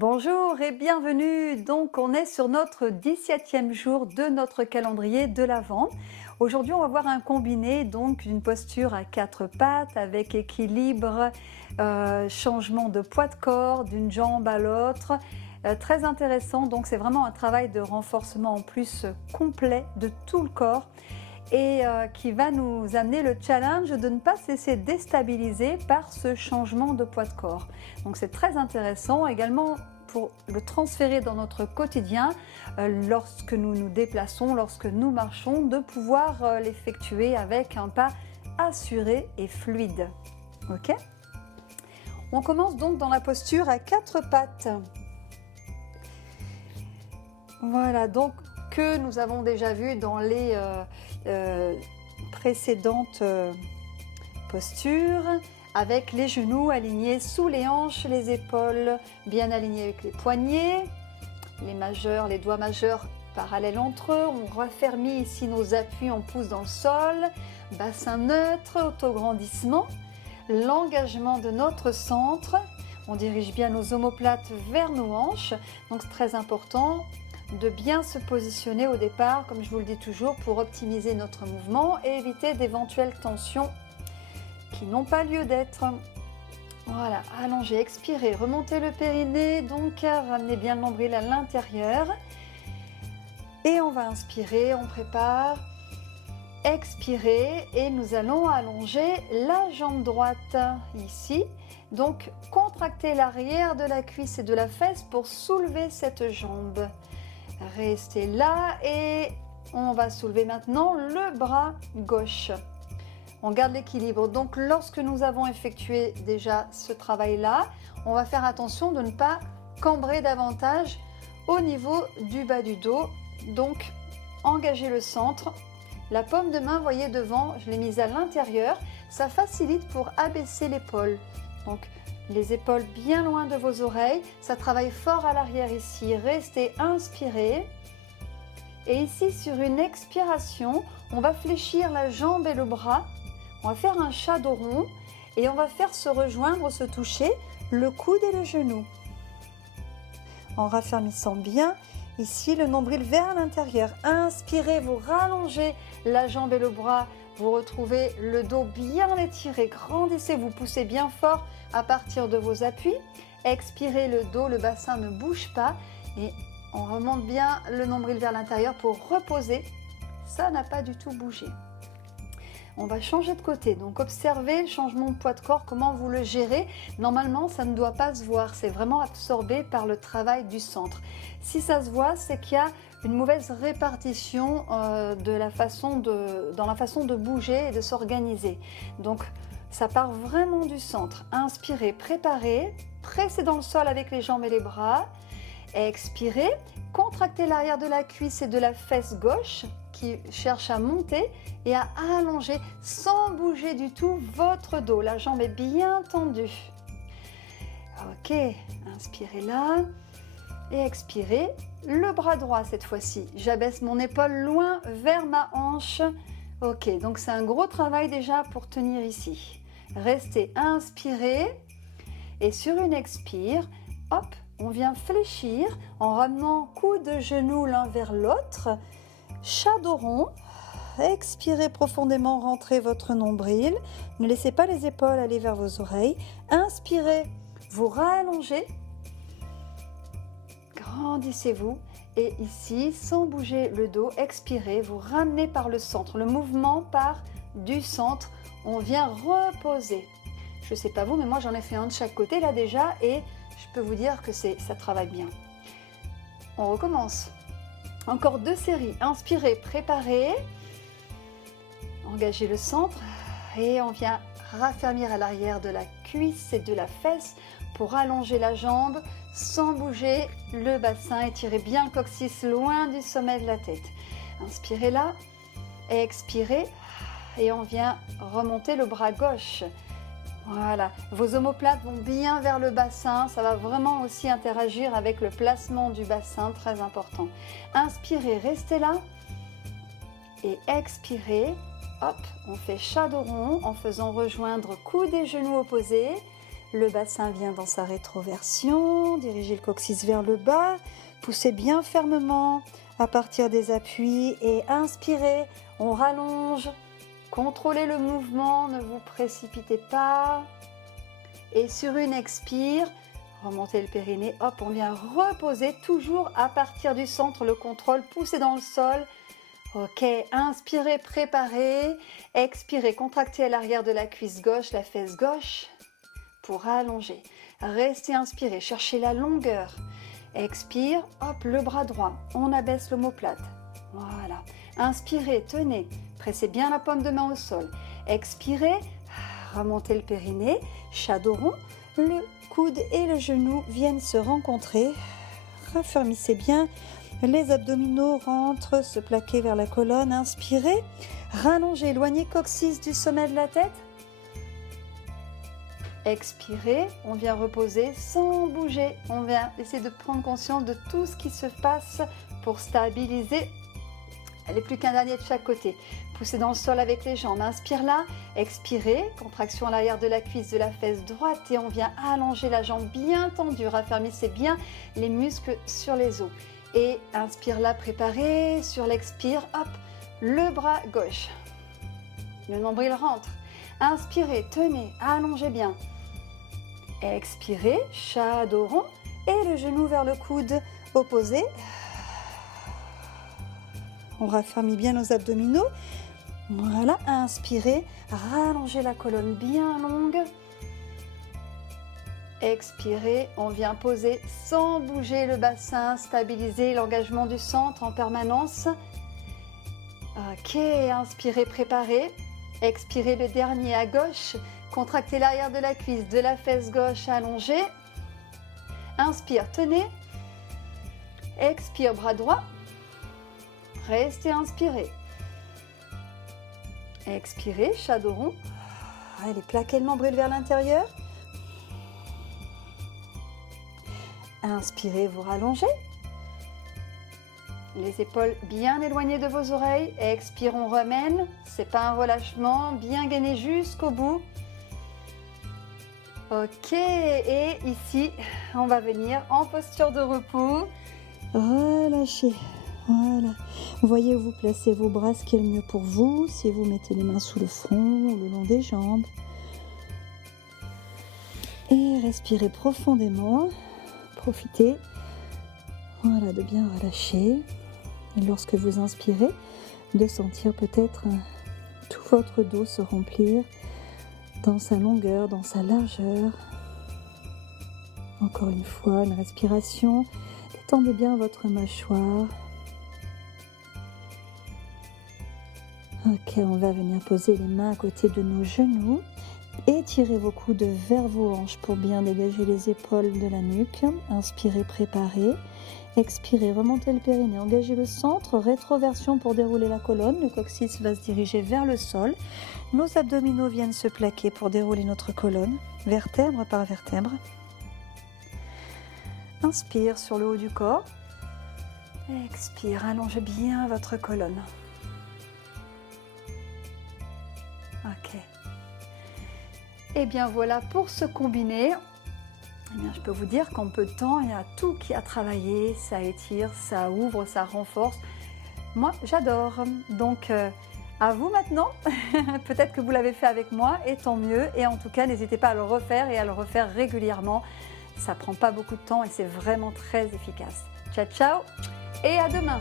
Bonjour et bienvenue. Donc, on est sur notre 17e jour de notre calendrier de l'Avent. Aujourd'hui, on va voir un combiné, donc une posture à quatre pattes avec équilibre, changement de poids de corps d'une jambe à l'autre. Très intéressant. Donc, c'est vraiment un travail de renforcement en plus complet de tout le corps et qui va nous amener le challenge de ne pas se laisser déstabiliser par ce changement de poids de corps. Donc c'est très intéressant également pour le transférer dans notre quotidien lorsque nous nous déplaçons, lorsque nous marchons, de pouvoir l'effectuer avec un pas assuré et fluide. Ok ? On commence donc dans la posture à quatre pattes. Voilà, donc que nous avons déjà vu dans les précédentes postures, avec les genoux alignés sous les hanches, les épaules bien alignées avec les poignets, les doigts majeurs parallèles entre eux. On raffermit ici nos appuis, on pousse dans le sol, bassin neutre, autograndissement, l'engagement de notre centre. On dirige bien nos omoplates vers nos hanches, donc c'est très important de bien se positionner au départ, comme je vous le dis toujours, pour optimiser notre mouvement et éviter d'éventuelles tensions qui n'ont pas lieu d'être. Voilà, allongez, expirez, remontez le périnée, donc ramenez bien le nombril à l'intérieur. Et on va inspirer, on prépare, expirer et nous allons allonger la jambe droite ici. Donc contractez l'arrière de la cuisse et de la fesse pour soulever cette jambe. Restez là et on va soulever maintenant le bras gauche. On garde l'équilibre. Donc lorsque nous avons effectué déjà ce travail-là, on va faire attention de ne pas cambrer davantage au niveau du bas du dos. Donc engagez le centre. La paume de main, voyez devant, je l'ai mise à l'intérieur. Ça facilite pour abaisser l'épaule. Donc les épaules bien loin de vos oreilles, ça travaille fort à l'arrière ici, restez inspirés. Et ici sur une expiration, on va fléchir la jambe et le bras, on va faire un shadow rond et on va faire se rejoindre, se toucher le coude et le genou. En raffermissant bien ici le nombril vers l'intérieur. Inspirez, vous rallongez la jambe et le bras, vous retrouvez le dos bien étiré, grandissez, vous poussez bien fort à partir de vos appuis. Expirez, le dos, le bassin ne bouge pas et on remonte bien le nombril vers l'intérieur pour reposer. Ça n'a pas du tout bougé. On va changer de côté, donc observez le changement de poids de corps, comment vous le gérez. Normalement, ça ne doit pas se voir, c'est vraiment absorbé par le travail du centre. Si ça se voit, c'est qu'il y a une mauvaise répartition dans la façon de bouger et de s'organiser. Donc, ça part vraiment du centre. Inspirez, préparez, pressez dans le sol avec les jambes et les bras. Expirez, contractez l'arrière de la cuisse et de la fesse gauche qui cherche à monter et à allonger sans bouger du tout votre dos. La jambe est bien tendue. Ok, inspirez là et expirez. Le bras droit cette fois-ci. J'abaisse mon épaule loin vers ma hanche. Ok, donc c'est un gros travail déjà pour tenir ici. Restez inspiré et sur une expire, hop, on vient fléchir en ramenant coude, genou l'un vers l'autre. Shadow rond. Expirez profondément, rentrez votre nombril. Ne laissez pas les épaules aller vers vos oreilles. Inspirez, vous rallongez. Grandissez-vous. Et ici, sans bouger le dos, expirez, vous ramenez par le centre. Le mouvement part du centre. On vient reposer. Je ne sais pas vous, mais moi j'en ai fait un de chaque côté là déjà et je peux vous dire que ça travaille bien. On recommence. Encore 2 séries. Inspirez, préparez. Engagez le centre et on vient raffermir à l'arrière de la cuisse et de la fesse pour allonger la jambe sans bouger le bassin. Étirez bien le coccyx loin du sommet de la tête. Inspirez là, expirez et on vient remonter le bras gauche. Voilà, vos omoplates vont bien vers le bassin, ça va vraiment aussi interagir avec le placement du bassin, très important. Inspirez, restez là et expirez. Hop, on fait shadow rond en faisant rejoindre coude et genoux opposés. Le bassin vient dans sa rétroversion, dirigez le coccyx vers le bas, poussez bien fermement à partir des appuis et inspirez, on rallonge, contrôlez le mouvement, ne vous précipitez pas. Et sur une expire, remontez le périnée, hop, on vient reposer toujours à partir du centre, le contrôle, poussez dans le sol. Ok, inspirez, préparez, expirez, contractez à l'arrière de la cuisse gauche, la fesse gauche pour allonger. Restez inspiré, cherchez la longueur. Expire, hop, le bras droit, on abaisse l'omoplate. Voilà, inspirez, tenez, pressez bien la paume de main au sol. Expirez, remontez le périnée, shadow rond, le coude et le genou viennent se rencontrer. Raffermissez bien. Les abdominaux rentrent, se plaquer vers la colonne. Inspirez, rallongez, éloignez coccyx du sommet de la tête. Expirez, on vient reposer sans bouger. On vient essayer de prendre conscience de tout ce qui se passe pour stabiliser. Allez, plus qu'un dernier de chaque côté. Poussez dans le sol avec les jambes. Inspire là, expirez, contraction à l'arrière de la cuisse, de la fesse droite et on vient allonger la jambe bien tendue. Raffermissez bien les muscles sur les os. Et inspire là, préparez, sur l'expire, hop, le bras gauche. Le nombril rentre. Inspirez, tenez, allongez bien. Expirez, shadow rond et le genou vers le coude opposé. On raffermit bien nos abdominaux. Voilà, inspirez, rallongez la colonne bien longue. Expirez, on vient poser sans bouger le bassin, stabiliser l'engagement du centre en permanence. Ok, inspirez, préparez. Expirez le dernier à gauche. Contractez l'arrière de la cuisse, de la fesse gauche allongée. Inspire, tenez. Expire, bras droit. Restez inspiré. Expirez, shadow rond. Allez, plaquez le nombril vers l'intérieur. Inspirez, vous rallongez. Les épaules bien éloignées de vos oreilles. Expire, on remène. C'est pas un relâchement. Bien gainé jusqu'au bout. Ok, et ici, on va venir en posture de repos. Relâchez. Voilà. Voyez où vous placez vos bras, ce qui est le mieux pour vous. Si vous mettez les mains sous le front ou le long des jambes. Et respirez profondément. Profitez, voilà, de bien relâcher. Et lorsque vous inspirez, de sentir peut-être tout votre dos se remplir dans sa longueur, dans sa largeur. Encore une fois, une respiration. Détendez bien votre mâchoire. Ok, on va venir poser les mains à côté de nos genoux. Étirez vos coudes vers vos hanches pour bien dégager les épaules de la nuque. Inspirez, préparez. Expirez, remontez le périnée, engagez le centre. Rétroversion pour dérouler la colonne. Le coccyx va se diriger vers le sol. Nos abdominaux viennent se plaquer pour dérouler notre colonne, vertèbre par vertèbre. Inspire sur le haut du corps. Expire, allongez bien votre colonne. Ok. Et bien voilà, pour se combiner, eh bien, je peux vous dire qu'en peu de temps, il y a tout qui a travaillé, ça étire, ça ouvre, ça renforce. Moi, j'adore. Donc, à vous maintenant. Peut-être que vous l'avez fait avec moi, et tant mieux. Et en tout cas, n'hésitez pas à le refaire et à le refaire régulièrement. Ça ne prend pas beaucoup de temps et c'est vraiment très efficace. Ciao, ciao et à demain.